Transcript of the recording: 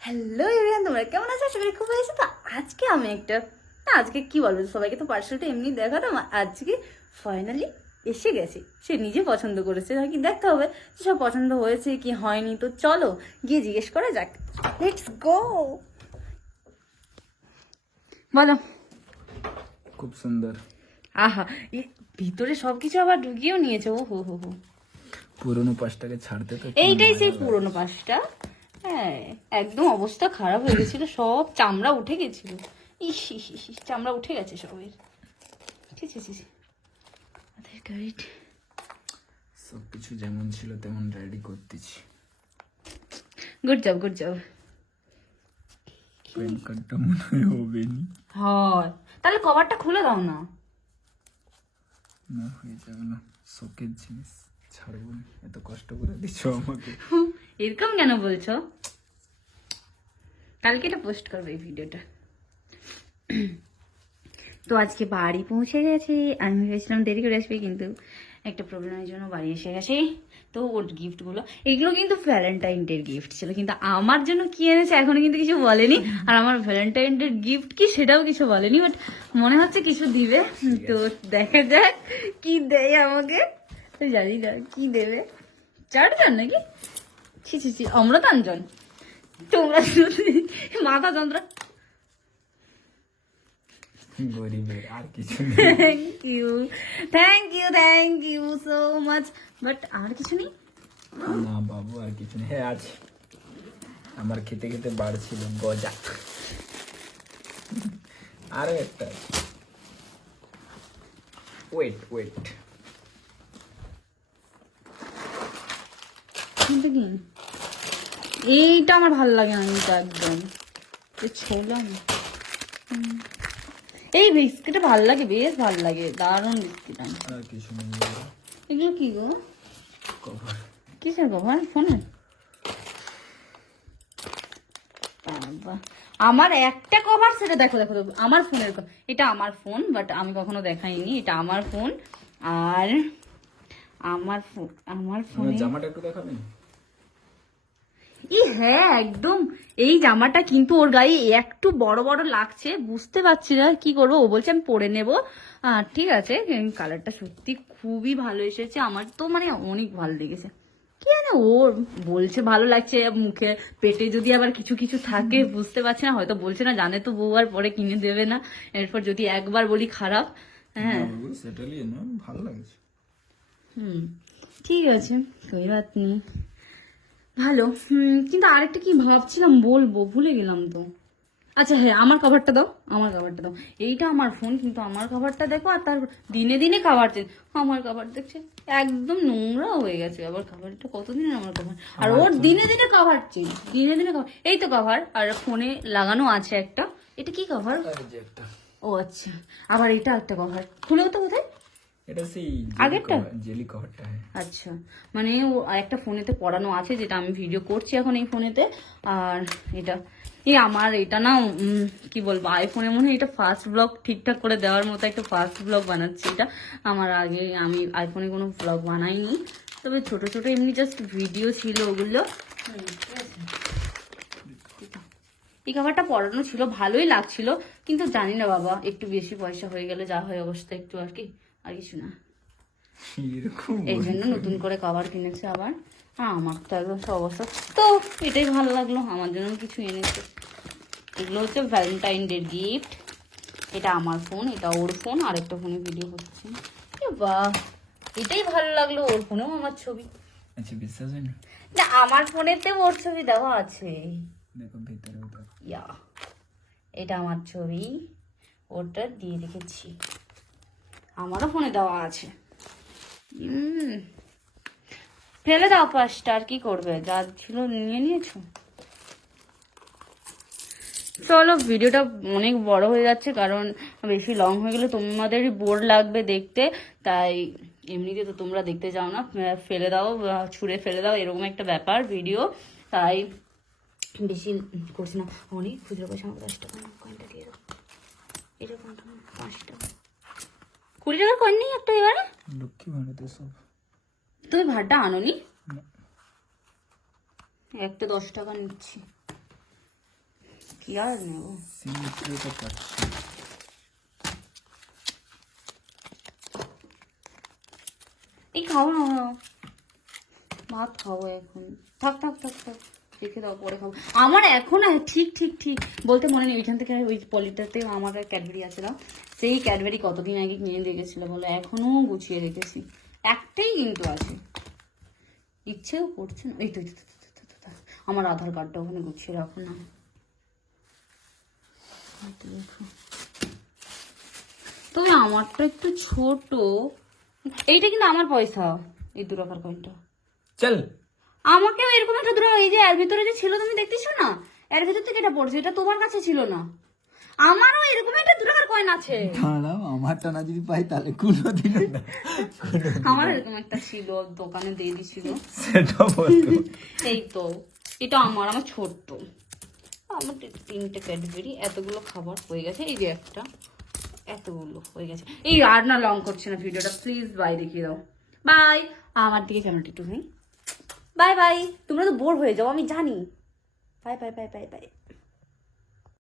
Hello everyone তোমরা কেমন আছো? আশা করি খুব ভালো আছো। তো আজকে আমি একটা না আজকে কি বলব? সবাইকে তো পার্সেলটা এমনি দেখাতাম আজকে ফাইনালি এসে গেছে। সে নিজে পছন্দ করেছে। নাকি দেখতে হবে যে সব পছন্দ হয়েছে কি হয়নি। তো চলো গিয়ে জিজ্ঞেস করা যাক। লেটস গো বলো। খুব সুন্দর। আহা এ ভিতরে সবকিছু আবার ঢুকিয়েও নিয়েছে। ও হো হো। হো পুরোনো পাশটাকে ছাড়তে তো এইটাই সেই পুরোনো পাশটা। হ্যাঁ একদম অবস্থা খারাপ হয়ে গেছিল সব চামড়া উঠে গেছিল। ইস ইস ইস, চামড়া উঠে গেছে সবের। ছি ছি ছি ছি। আধার কার্ড সব কিছু যেমন ছিল তেমন রেডি করতেছি। Good job good job PAN কার্ডটা মনে হয় হবে নি হয়। তাহলে কভারটা খুলে দাও না। না হয়ে যাবে না। শখের জিনিস ছাড়বো না। এত কষ্ট করে দিচ্ছ আমাকে। এরকম কেন বলছো? কালকে এটা পোস্ট করব এই ভিডিওটা তো আজকে বাড়ি পৌঁছে গেছি। আমি ভেবেছিলাম দেরি করে আসবে, কিন্তু একটা প্রবলেমের জন্য বাড়ি এসে গেছে। তো ওর গিফটগুলো এগুলো কিন্তু ভ্যালেন্টাইন ডের গিফট ছিল, কিন্তু আমার জন্য কি এনেছে এখনও কিন্তু কিছু বলেনি। আর আমার ভ্যালেন্টাইন ডের গিফট কি সেটাও কিছু বলেনি বাট মনে হচ্ছে কিছু দিবে। তো দেখা যাক কি দেয় আমাকে। তো জানি না, কি দেবে। চারজন নাকি? ছি ছি ছি, অমৃতাঞ্জন। তোমরা মাথা যন্ত্র। গরিবের আর কিছু thank you thank you thank you so much but আর কিছু নেই? না বাবু আর কিছু নেই। হ্যাঁ আছে। আমার খেতে খেতে বাড়ছিল গজা। আরও একটা ওয়েট ওয়েট এইটা আমার ভালো লাগে না এইটা একদম। এই ছোলা। এই বিস্কিটটা ভালো লাগে বেশ ভালো লাগে দারুণ বিস্কিট এগুলো। কি গো? কিসের কভার? বাবা। আমার একটা কভার সেটা দেখো দেখো দেখো আমার ফোনের এটা আমার ফোন বাট আমি কখনো দেখাইনি এটা আমার ফোন। আর আমার ফোন আমার ফোনে জামাটা একটু দেখাবেন ই হ্যাঁ একদম। এই জামাটা কিন্তু ওর গায়ে একটু বড় বড় লাগছে বুঝতে পারছি না কি করব। ও বলছে আমি পরে নেব। ঠিক আছে কালারটা সত্যি খুবই ভালো এসেছে। আমার তো মানে অনেক ভালো লেগেছে। কি জানে ওর বলছে ভালো লাগছে মুখে। পেটে যদি আবার কিছু কিছু থাকে বুঝতে পারছি না হয়তো বলছে না জানে তো বউ আর পরে কিনে দেবে না। এরপর যদি একবার বলি খারাপ হ্যাঁ। ভালো লাগছে। হুম ঠিক আছে কই বাত নেই ভালো। হুম কিন্তু আরেকটা কি ভাবছিলাম বলব? ভুলে গেলাম তো। আচ্ছা হ্যাঁ আমার কভারটা দাও আমার কভারটা দাও। এইটা আমার ফোন কিন্তু আমার কভারটা দেখো আর তার দিনে দিনে কভার চেঞ্জ। আমার কভার দেখছে একদম নোংরা হয়ে গেছে। আবার কভারটা কতদিনের আমার কভার আর ওর দিনে দিনে কভার চেঞ্জ দিনে দিনে কভার এই তো কভার আর ফোনে লাগানো আছে একটা। এটা কি কভার ও আচ্ছা। আবার এটা একটা কভার খুলেও তো কোথায়? এটা সেই আগেরটা? জেলি কভারটা আচ্ছা। মানে ও একটা ফোনেতে পড়ানো আছে যেটা আমি ভিডিও করছি এখন এই ফোনেতে। আর এটা এই আমার এটা না কি বলব আইফোনে মনে হয় এটা ফার্স্ট ব্লগ ঠিকঠাক করে দেওয়ার মতো একটা ফার্স্ট ব্লগ বানাচ্ছি এটা। আমার আগে আমি আইফোনে কোনো ব্লগ বানাইনি। তবে ছোট ছোট এমনি জাস্ট ভিডিও ছিল ওগুলো। এই খাবারটা পড়ানো ছিল ভালোই লাগছিল। কিন্তু জানি না বাবা একটু বেশি পয়সা হয়ে গেলে যা হয় অবস্থা একটু আর কি। আর কিছু না। এই জন্য নতুন করে কভার কিনেছে আবার। হ্যাঁ আমার তো একদম সব অবস্থা। তো এটাই ভালো লাগল। আমার জন্য কিছু এনেছে। এগুলো হচ্ছে ভ্যালেন্টাইন ডে গিফট এটা আমার ফোন এটা ওর ফোন আর একটা ফোনে ভিডিও করছি। এ বাহ! এটাই ভালো লাগল। ওর ফোনেও আমার ছবি। আচ্ছা বিশ্বাস হয় না না আমার ফোনেতেও ওর ছবি দেওয়া আছে। দেখো ইয়া এটা আমার ছবি। ওটা দিয়ে রেখেছি। আমারও ফোনে দেওয়া আছে। ফেলে দাও পাঁচটা আর কি করবে? যা ছিল নিয়ে নিয়েছো? চলো ভিডিওটা অনেক বড় হয়ে যাচ্ছে কারণ বেশি লং হয়ে গেলে তোমাদেরই বোর লাগবে দেখতে। তাই এমনিতে তো তোমরা দেখতে যাও না। ফেলে দাও ছুঁড়ে ফেলে দাও এরকম একটা ব্যাপার ভিডিও তাই বেশি করছি না। অনেক খুচরো পয়সা আমার দশ টাকা কয়েনটা দিয়ে কোনটা পাঁচ টাকা। কুড়ি টাকার কয়েন নেই একটা এবারে? লক্ষ্মী সব। তুমি ভাড়টা আনোনি? একটা দশ টাকা নিচ্ছি। কি আর নেব? এই খাও না খাও। ভাত খাব এখন। থাক থাক থাক থাক। রেখে দাও পরে খাব আমার এখন ঠিক ঠিক ঠিক বলতে মনে নেই, ওইখান থেকে ওই পলিটাতে আমার ক্যাডবেরি আছে না। সেই ক্যাডবেরি কতদিন আগে কিনে রেখেছিল বলে এখনও গুছিয়ে রেখেছি। একটাই কিন্তু আছে। ইচ্ছেও করছে না। এই তো। আমার আধার কার্ডটা ওখানে গুছিয়ে রাখো না। তবে আমারটা একটু ছোট। এইটা কিন্তু আমার পয়সা, এই দু টাকার কয়েনটা চল। আমাকেও এরকম একটা দূর এই যে এর ভিতরে যে ছিল তুমি দেখতেছো না? এর ভিতর থেকে এটা পড়ছে এটা তোমার কাছে ছিল না। আমারও এরকম একটা দু টাকার কয়েন আছে। দাঁড়াও আমারটা না যদি পাই তাহলে কোনো দিন না। আমার এরকম একটা ছিল দোকানে দিয়ে দিছিল। সেটা বলতো এই তো এটা আমার আমার ছোট্ট। আমার তিনটে ক্যাডবেরি এতগুলো খাবার হয়ে গেছে। এই যে একটা এতগুলো হয়ে গেছে। এই আর না লং করছে না ভিডিওটা প্লিজ বাই দেখিয়ে দাও। বাই আমার দিকে ক্যামেরাটা একটু বাই বাই তোমরা তো বোর হয়ে যাও আমি জানি। Bye bye bye bye bye